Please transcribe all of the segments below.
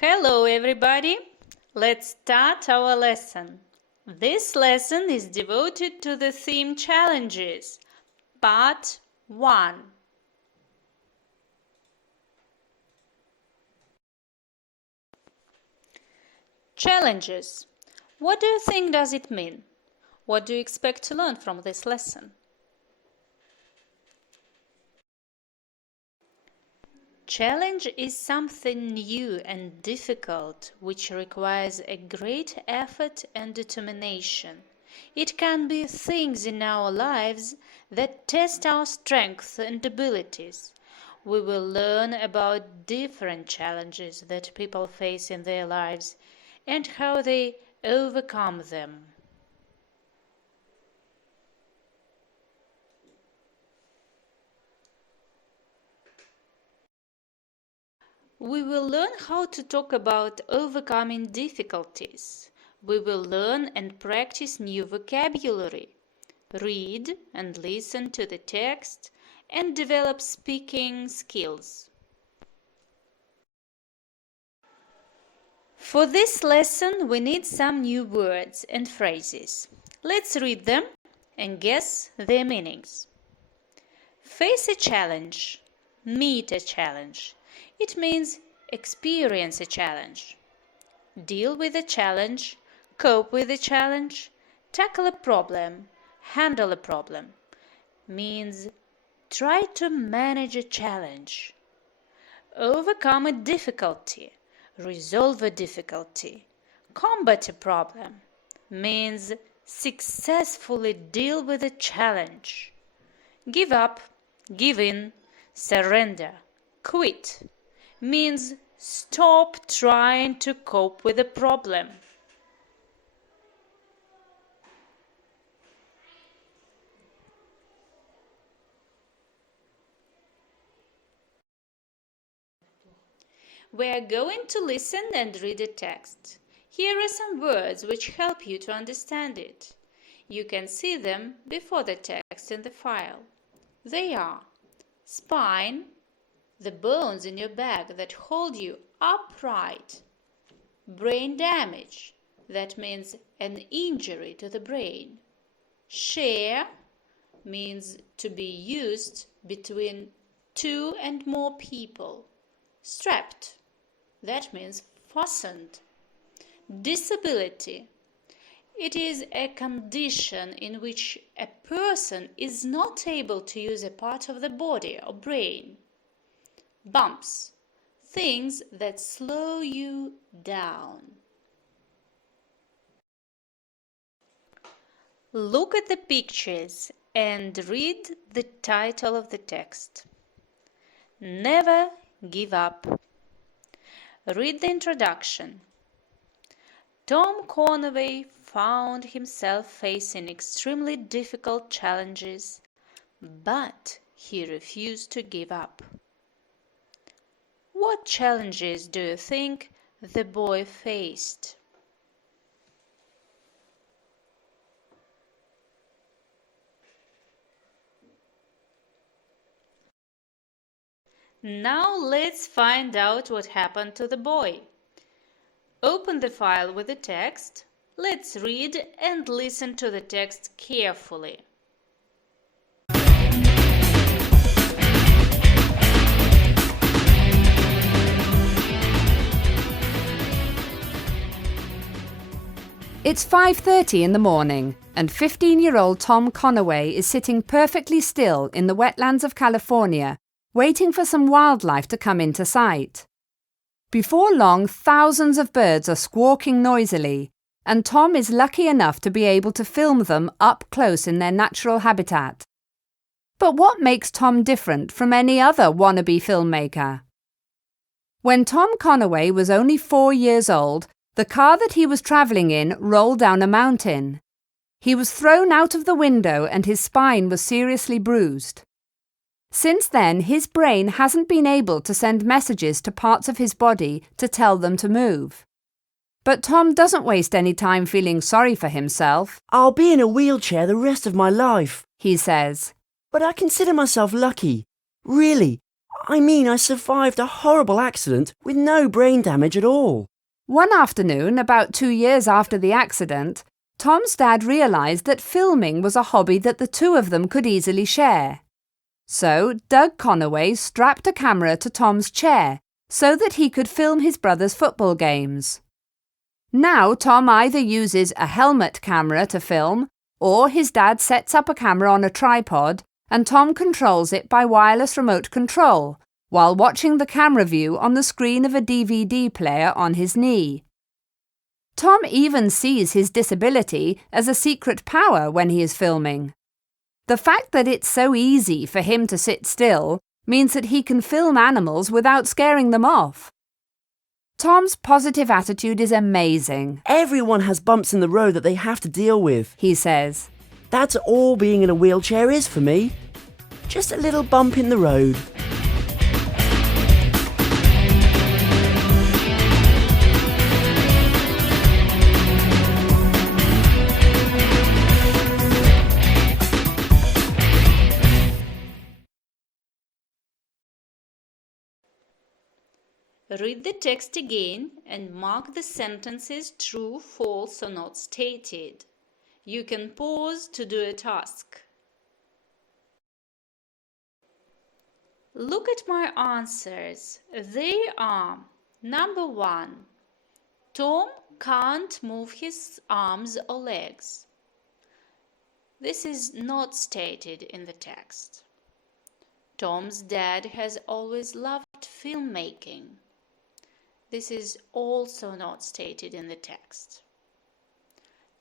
Hello everybody! Let's start our lesson. This lesson is devoted to the theme challenges, part 1. Challenges. What do you think does it mean? What do you expect to learn from this lesson? Challenge is something new and difficult which requires a great effort and determination. It can be things in our lives that test our strengths and abilities. We will learn about different challenges that people face in their lives and how they overcome them. We will learn how to talk about overcoming difficulties. We will learn and practice new vocabulary, read and listen to the text, and develop speaking skills. For this lesson, we need some new words and phrases. Let's read them and guess their meanings. Face a challenge, meet a challenge. It means experience a challenge. Deal with a challenge, cope with a challenge, tackle a problem, handle a problem. Means try to manage a challenge. Overcome a difficulty, resolve a difficulty, combat a problem. Means successfully deal with a challenge. Give up, give in, surrender, quit. Means stop trying to cope with a problem. We are going to listen and read a text. Here are some words which help you to understand it. You can see them before the text in the file. They are spine, the bones in your back that hold you upright. Brain damage, that means an injury to the brain. Share means to be used between two and more people. Strapped, that means fastened. Disability, it is a condition in which a person is not able to use a part of the body or brain. Bumps, things that slow you down. Look at the pictures and read the title of the text. Never give up. Read the introduction. Tom Conway found himself facing extremely difficult challenges, but he refused to give up. What challenges do you think the boy faced? Now let's find out what happened to the boy. Open the file with the text. Let's read and listen to the text carefully. It's 5:30 in the morning, and 15-year-old Tom Conway is sitting perfectly still in the wetlands of California, waiting for some wildlife to come into sight. Before long, thousands of birds are squawking noisily, and Tom is lucky enough to be able to film them up close in their natural habitat. But what makes Tom different from any other wannabe filmmaker? When Tom Conway was only 4 years old, the car that he was travelling in rolled down a mountain. He was thrown out of the window and his spine was seriously bruised. Since then, his brain hasn't been able to send messages to parts of his body to tell them to move. But Tom doesn't waste any time feeling sorry for himself. I'll be in a wheelchair the rest of my life, he says. But I consider myself lucky. Really, I mean, I survived a horrible accident with no brain damage at all. One afternoon, about 2 years after the accident, Tom's dad realised that filming was a hobby that the two of them could easily share. So Doug Conaway strapped a camera to Tom's chair so that he could film his brother's football games. Now Tom either uses a helmet camera to film, or his dad sets up a camera on a tripod and Tom controls it by wireless remote control, while watching the camera view on the screen of a DVD player on his knee. Tom even sees his disability as a secret power when he is filming. The fact that it's so easy for him to sit still means that he can film animals without scaring them off. Tom's positive attitude is amazing. Everyone has bumps in the road that they have to deal with, He says. That's all being in a wheelchair is for me. Just a little bump in the road. Read the text again and mark the sentences true, false, or not stated. You can pause to do a task. Look at my answers. They are: number 1. Tom can't move his arms or legs. This is not stated in the text. Tom's dad has always loved filmmaking. This is also not stated in the text.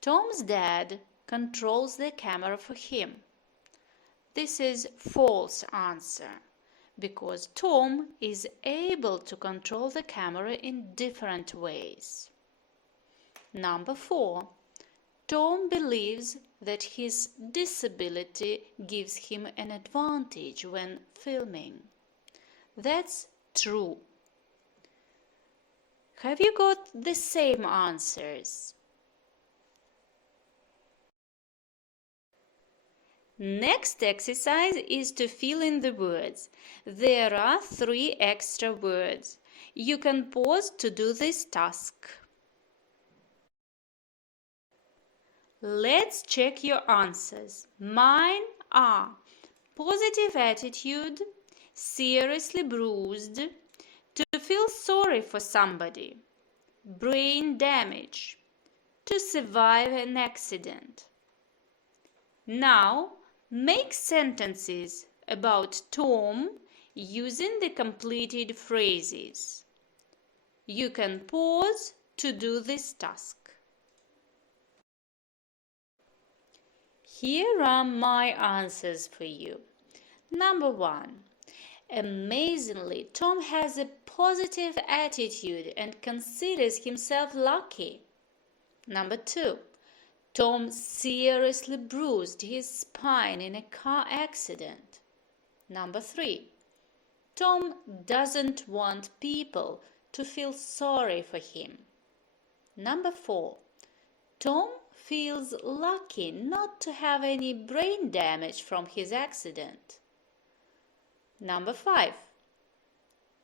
Tom's dad controls the camera for him. This is false answer, because Tom is able to control the camera in different ways. Number 4. Tom believes that his disability gives him an advantage when filming. That's true. Have you got the same answers? Next exercise is to fill in the words. There are 3 extra words. You can pause to do this task. Let's check your answers. Mine are: positive attitude, seriously bruised, to feel sorry for somebody, brain damage, to survive an accident. Now, make sentences about Tom using the completed phrases. You can pause to do this task. Here are my answers for you. Number 1. Amazingly, Tom has a positive attitude and considers himself lucky. Number 2. Tom seriously bruised his spine in a car accident. Number 3. Tom doesn't want people to feel sorry for him. Number 4. Tom feels lucky not to have any brain damage from his accident. Number 5.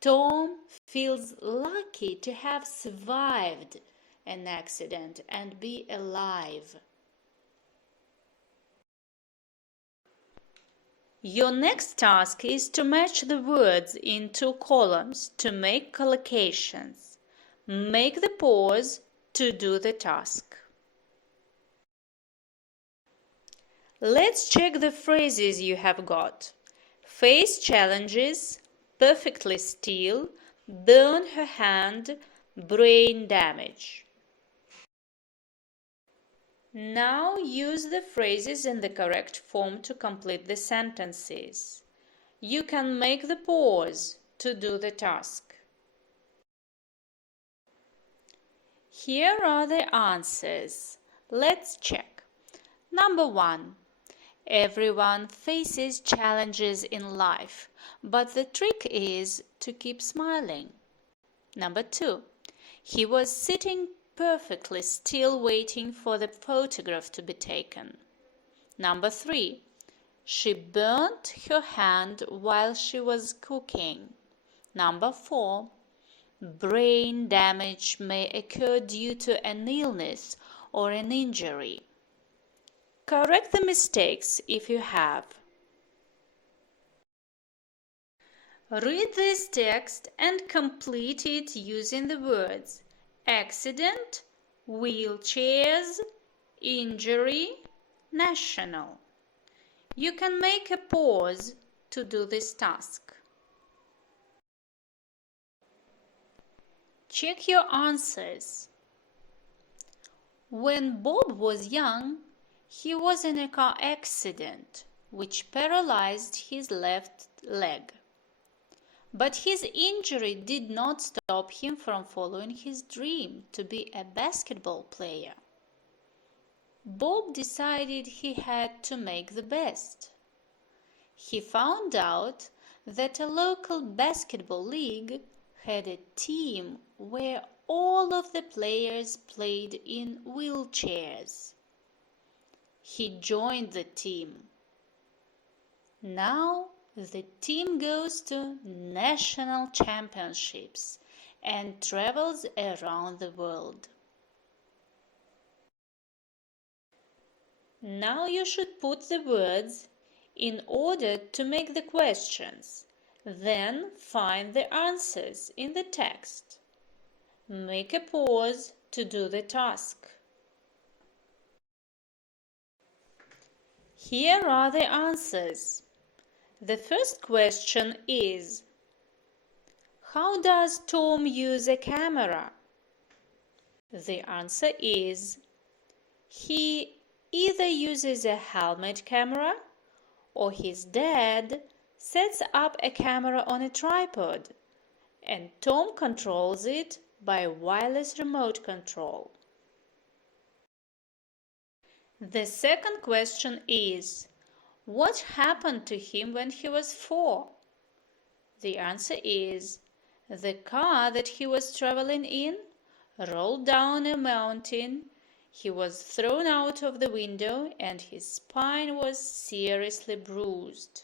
Tom feels lucky to have survived an accident and be alive. Your next task is to match the words in 2 columns to make collocations. Make the pause to do the task. Let's check the phrases you have got. Face challenges, perfectly still, burn her hand, brain damage. Now use the phrases in the correct form to complete the sentences. You can make the pause to do the task. Here are the answers. Let's check. Number 1. Everyone faces challenges in life, but the trick is to keep smiling. Number 2. He was sitting perfectly still waiting for the photograph to be taken. Number 3. She burnt her hand while she was cooking. Number 4. Brain damage may occur due to an illness or an injury. Correct the mistakes if you have. Read this text and complete it using the words accident, wheelchairs, injury, national. You can make a pause to do this task. Check your answers. When Bob was young, he was in a car accident which paralyzed his left leg. But his injury did not stop him from following his dream to be a basketball player. Bob decided he had to make the best. He found out that a local basketball league had a team where all of the players played in wheelchairs. He joined the team. Now the team goes to national championships and travels around the world. Now you should put the words in order to make the questions, then find the answers in the text. Make a pause to do the task. Here are the answers. The first question is, how does Tom use a camera? The answer is, he either uses a helmet camera or his dad sets up a camera on a tripod and Tom controls it by wireless remote control. The second question is, what happened to him when he was 4? The answer is, the car that he was traveling in rolled down a mountain, he was thrown out of the window, and his spine was seriously bruised.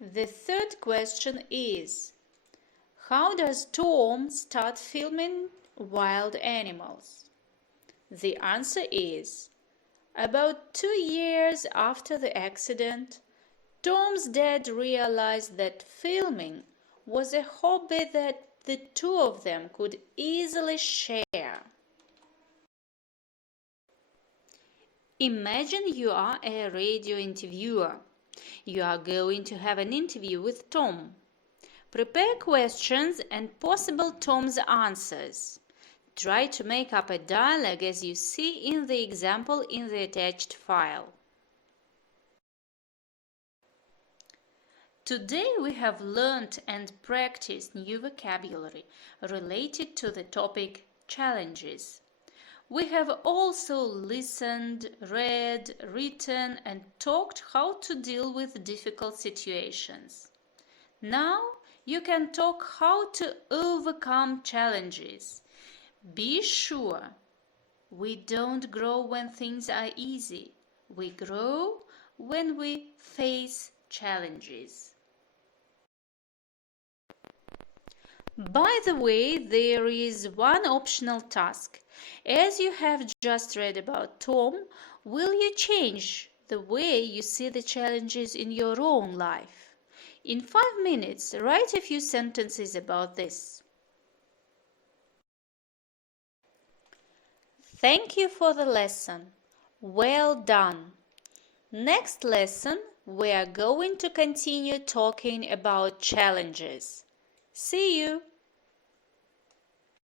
The third question is, how does Tom start filming wild animals? The answer is, about 2 years after the accident, Tom's dad realized that filming was a hobby that the two of them could easily share. Imagine you are a radio interviewer. You are going to have an interview with Tom. Prepare questions and possible Tom's answers. Try to make up a dialogue as you see in the example in the attached file. Today we have learned and practiced new vocabulary related to the topic challenges. We have also listened, read, written and talked how to deal with difficult situations. Now you can talk how to overcome challenges. Be sure, we don't grow when things are easy. We grow when we face challenges. By the way, there is one optional task. As you have just read about Tom, will you change the way you see the challenges in your own life? In 5 minutes, write a few sentences about this. Thank you for the lesson. Well done. Next lesson, we are going to continue talking about challenges. See you!